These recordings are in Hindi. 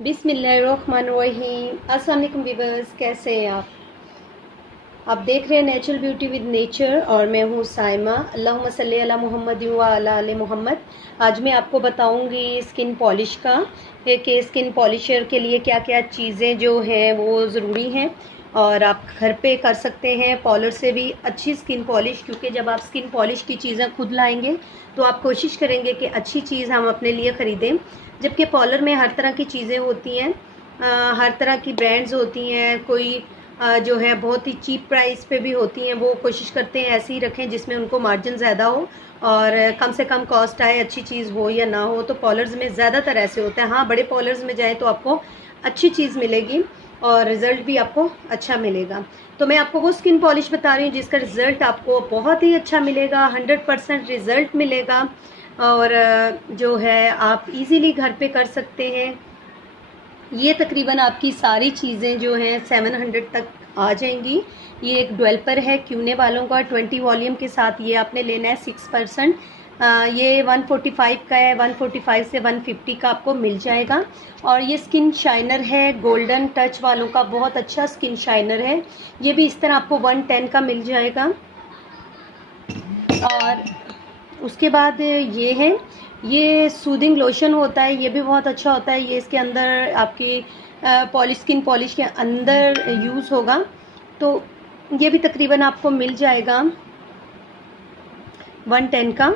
बिस्मिल्लाहिर्रहमानिर्रहीम। अस्सलाम वालेकुम व्यूअर्स, कैसे हैं आप देख रहे हैं नेचुरल ब्यूटी विद नेचर और मैं हूँ साइमा। अल्लाहुम्मा सल्ली अला मुहम्मद व अला आले मोहम्मद। आज मैं आपको बताऊँगी स्किन पॉलिश का कि स्किन पॉलिशर के लिए क्या क्या चीज़ें जो हैं वो ज़रूरी हैं और आप घर पे कर सकते हैं पार्लर से भी अच्छी स्किन पॉलिश। क्योंकि जब आप स्किन पॉलिश की चीज़ें खुद लाएंगे तो आप कोशिश करेंगे कि अच्छी चीज़ हम अपने लिए ख़रीदें, जबकि पार्लर में हर तरह की चीज़ें होती हैं, हर तरह की ब्रांड्स होती हैं। कोई जो है बहुत ही चीप प्राइस पे भी होती हैं, वो कोशिश करते हैं ऐसे ही रखें जिसमें उनको मार्जिन ज़्यादा हो और कम से कम कॉस्ट आए, अच्छी चीज़ हो या ना हो। तो पार्लर्स में ज़्यादातर ऐसे होता है। हाँ, बड़े पार्लर्स में जाएँ तो आपको अच्छी चीज़ मिलेगी और रिज़ल्ट भी आपको अच्छा मिलेगा। तो मैं आपको वो स्किन पॉलिश बता रही हूँ जिसका रिज़ल्ट आपको बहुत ही अच्छा मिलेगा, 100% रिज़ल्ट मिलेगा और जो है आप इजीली घर पे कर सकते हैं। ये तकरीबन आपकी सारी चीज़ें जो हैं 700 तक आ जाएंगी। ये एक डेवलपर है क्यूने वालों का, 20 वॉल्यूम के साथ ये आपने लेना है 6%। ये 145 का है, 145 से 150 का आपको मिल जाएगा। और ये स्किन शाइनर है गोल्डन टच वालों का, बहुत अच्छा स्किन शाइनर है। ये भी इस तरह आपको 110 का मिल जाएगा। और उसके बाद ये है, ये सूदिंग लोशन होता है, ये भी बहुत अच्छा होता है। ये इसके अंदर आपकी पॉलिश स्किन पॉलिश के अंदर यूज़ होगा, तो ये भी तकरीबन आपको मिल जाएगा 110 का।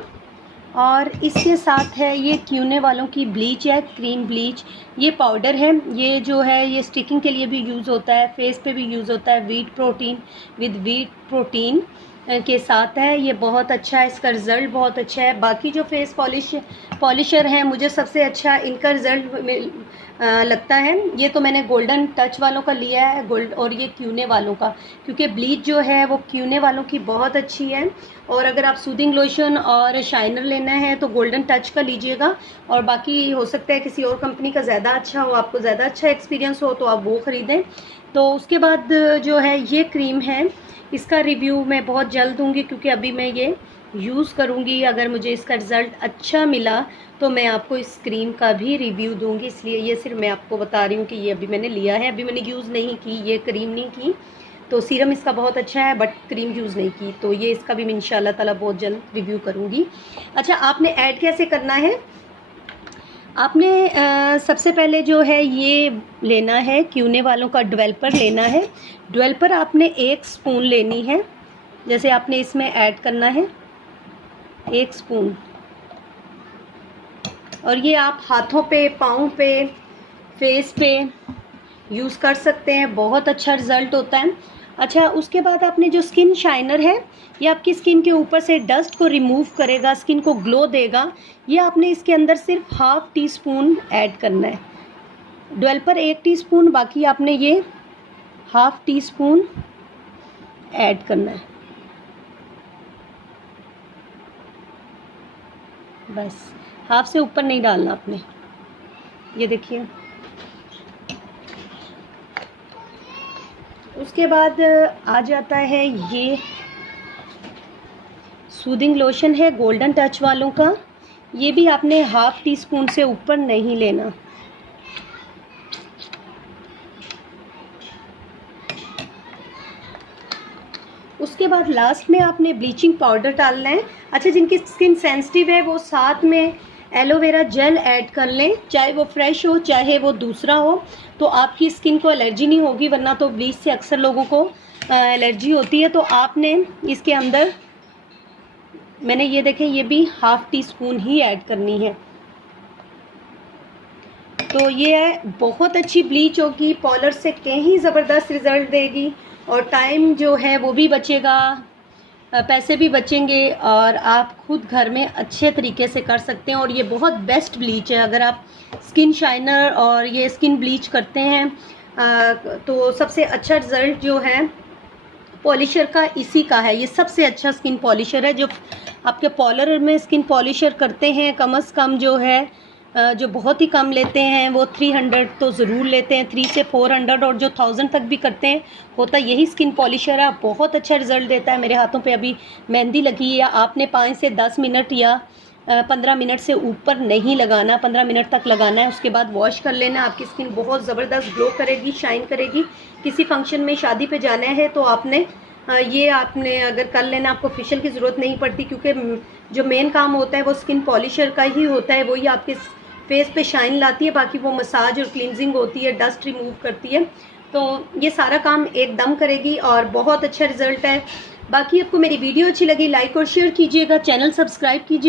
और इसके साथ है ये क्यूने वालों की ब्लीच है, क्रीम ब्लीच। ये पाउडर है, ये जो है ये स्टिकिंग के लिए भी यूज़ होता है, फेस पे भी यूज़ होता है। वीट प्रोटीन के साथ है। ये बहुत अच्छा है, इसका रिज़ल्ट बहुत अच्छा है। बाकी जो फेस पॉलिशर हैं, मुझे सबसे अच्छा इनका रिज़ल्ट लगता है। ये तो मैंने गोल्डन टच वालों का लिया है, गोल्ड, और ये क्यूने वालों का, क्योंकि ब्लीच जो है वो क्यूने वालों की बहुत अच्छी है। और अगर आप सूदिंग लोशन और शाइनर लेना है तो गोल्डन टच का लीजिएगा, और बाकी हो सकता है किसी और कंपनी का ज़्यादा अच्छा हो, आपको ज़्यादा अच्छा एक्सपीरियंस हो तो आप वो ख़रीदें। तो उसके बाद जो है ये क्रीम है, इसका रिव्यू मैं बहुत जल्द दूंगी क्योंकि अभी मैं ये यूज़ करूंगी। अगर मुझे इसका रिज़ल्ट अच्छा मिला तो मैं आपको इस क्रीम का भी रिव्यू दूंगी, इसलिए ये सिर्फ मैं आपको बता रही हूँ कि ये अभी मैंने लिया है, अभी मैंने यूज़ नहीं की, ये क्रीम नहीं की। तो सीरम इसका बहुत अच्छा है बट क्रीम यूज़ नहीं की, तो ये इसका भी मैं इंशाल्लाह ताला बहुत जल्द रिव्यू करूँगी। अच्छा, आपने ऐड कैसे करना है? आपने सबसे पहले जो है ये लेना है, क्यूने वालों का डेवलपर लेना है। डेवलपर आपने 1 स्पून लेनी है, जैसे आपने इसमें ऐड करना है 1 स्पून। और ये आप हाथों पे, पाँव पे, फेस पे यूज़ कर सकते हैं, बहुत अच्छा रिज़ल्ट होता है। अच्छा, उसके बाद आपने जो स्किन शाइनर है, ये आपकी स्किन के ऊपर से डस्ट को रिमूव करेगा, स्किन को ग्लो देगा। ये आपने इसके अंदर सिर्फ ½ टीस्पून ऐड करना है। डेवलपर 1 टीस्पून, बाकी आपने ये ½ टीस्पून ऐड करना है, बस हाफ से ऊपर नहीं डालना आपने। ये देखिए। उसके बाद आ जाता है ये सूदिंग लोशन है गोल्डन टच वालों का, ये भी आपने ½ टीस्पून से ऊपर नहीं लेना। उसके बाद लास्ट में आपने ब्लीचिंग पाउडर डालना है। अच्छा, जिनकी स्किन सेंसिटिव है वो साथ में एलोवेरा जेल ऐड कर लें, चाहे वो फ्रेश हो चाहे वो दूसरा हो, तो आपकी स्किन को एलर्जी नहीं होगी। वरना तो ब्लीच से अक्सर लोगों को एलर्जी होती है। तो आपने इसके अंदर, मैंने ये देखें, ये भी ½ टीस्पून ही ऐड करनी है। तो ये है, बहुत अच्छी ब्लीच होगी, पार्लर से कहीं ज़बरदस्त रिज़ल्ट देगी और टाइम जो है वो भी बचेगा, पैसे भी बचेंगे और आप खुद घर में अच्छे तरीके से कर सकते हैं। और ये बहुत बेस्ट ब्लीच है। अगर आप स्किन शाइनर और ये स्किन ब्लीच करते हैं तो सबसे अच्छा रिज़ल्ट जो है पॉलिशर का इसी का है। ये सबसे अच्छा स्किन पॉलिशर है। जो आपके पार्लर में स्किन पॉलिशर करते हैं, कम से कम जो है जो बहुत ही कम लेते हैं वो 300 तो ज़रूर लेते हैं, 3 से 400, और जो 1000 तक भी करते हैं, होता यही स्किन पॉलिशर है। बहुत अच्छा रिज़ल्ट देता है। मेरे हाथों पे अभी मेहंदी लगी है, आपने 5 से 10 मिनट या 15 मिनट से ऊपर नहीं लगाना, 15 मिनट तक लगाना है, उसके बाद वॉश कर लेना। आपकी स्किन बहुत ज़बरदस्त ग्लो करेगी, शाइन करेगी। किसी फंक्शन में, शादी पे जाना है तो आपने ये आपने अगर कर लेना, आपको फेशियल की ज़रूरत नहीं पड़ती, क्योंकि जो मेन काम होता है वो स्किन पॉलिशर का ही होता है, वही आपके फेस पे शाइन लाती है। बाकी वो मसाज और क्लिनजिंग होती है, डस्ट रिमूव करती है, तो ये सारा काम एकदम करेगी और बहुत अच्छा रिजल्ट है। बाकी आपको मेरी वीडियो अच्छी लगी, लाइक और शेयर कीजिएगा, चैनल सब्सक्राइब कीजिए।